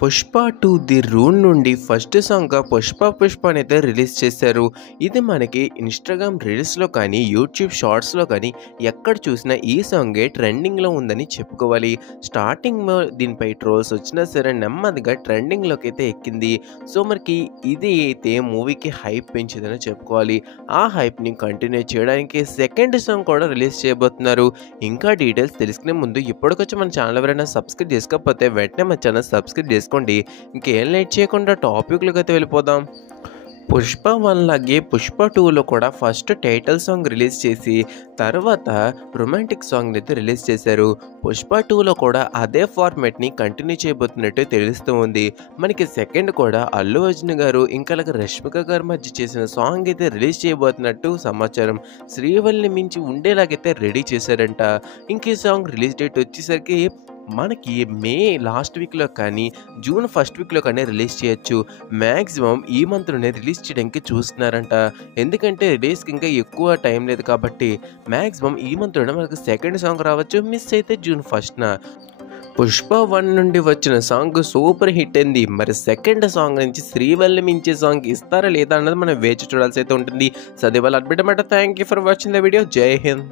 Pushpa 2 the ruin నుండి first సాంగ్గా Pushpa అయితే release చేశారు. ఇది మనకి ఇన్‌స్టాగ్రామ్ రీల్స్‌లో కానీ, యూట్యూబ్ షార్ట్స్‌లో కానీ ఎక్కడ చూసినా ఈ సాంగే ట్రెండింగ్‌లో ఉందని చెప్పుకోవాలి. స్టార్టింగ్‌లో దీనిపై ట్రోల్స్ వచ్చినా సరే నెమ్మదిగా ట్రెండింగ్‌లోకి అయితే ఎక్కింది. సో మనకి ఇది అయితే మూవీకి హైప్ పెంచిందని చెప్పుకోవాలి. ఆ హైప్‌ని కంటిన్యూ చేయడానికి సెకండ్ సాంగ్ కూడా రిలీజ్ చేయబోతున్నారు. ఇంకా డీటెయిల్స్ తెలుసుకునే ముందు ఇప్పటికొచ్చి మన ఛానల్ ఎవరైనా సబ్స్క్రైబ్ చేసుకోకపోతే వెంటనే మన ఛానల్ సబ్స్క్రైబ్ చేసుకోండి. ఇంకేం లేట్ చేయకుండా టాపిక్‌లోకి అయితే వెళ్ళిపోదాం. పుష్ప 1 లాగే పుష్ప 2లో కూడా ఫస్ట్ టైటిల్ సాంగ్ రిలీజ్ చేసి తర్వాత రొమాంటిక్ సాంగ్ని అయితే రిలీజ్ చేశారు. పుష్ప 2లో కూడా అదే ఫార్మాట్ని కంటిన్యూ చేయబోతున్నట్టు తెలుస్తూ ఉంది. మనకి సెకండ్ కూడా అల్లు అర్జున్ గారు ఇంకా అలాగే రష్మిక గారి మధ్య చేసిన సాంగ్ అయితే రిలీజ్ చేయబోతున్నట్టు సమాచారం. శ్రీవల్లిని మించి ఉండేలాగైతే రెడీ చేశారంట. ఇంక ఈ సాంగ్ రిలీజ్ డేట్ వచ్చేసరికి మనకి మే లాస్ట్ వీక్లో కానీ జూన్ ఫస్ట్ వీక్లో కానీ రిలీజ్ చేయొచ్చు. మ్యాక్సిమం ఈ మంత్లోనే రిలీజ్ చేయడానికి చూస్తున్నారంట. ఎందుకంటే రిలీజ్కి ఇంకా ఎక్కువ టైం లేదు కాబట్టి మ్యాక్సిమం ఈ మంత్లోనే మనకు సెకండ్ సాంగ్ రావచ్చు. మిస్ అయితే జూన్ 1న. పుష్ప 1 నుండి వచ్చిన సాంగ్ సూపర్ హిట్ అయింది. మరి సెకండ్ సాంగ్ నుంచి శ్రీవల్లి మించే సాంగ్ ఇస్తారా లేదా అన్నది మనం వేచి చూడాల్సి అయితే ఉంటుంది. సో అది వాళ్ళ అడ్మిట్ అన్నమాట. Thank you for watching the video. జై హింద్.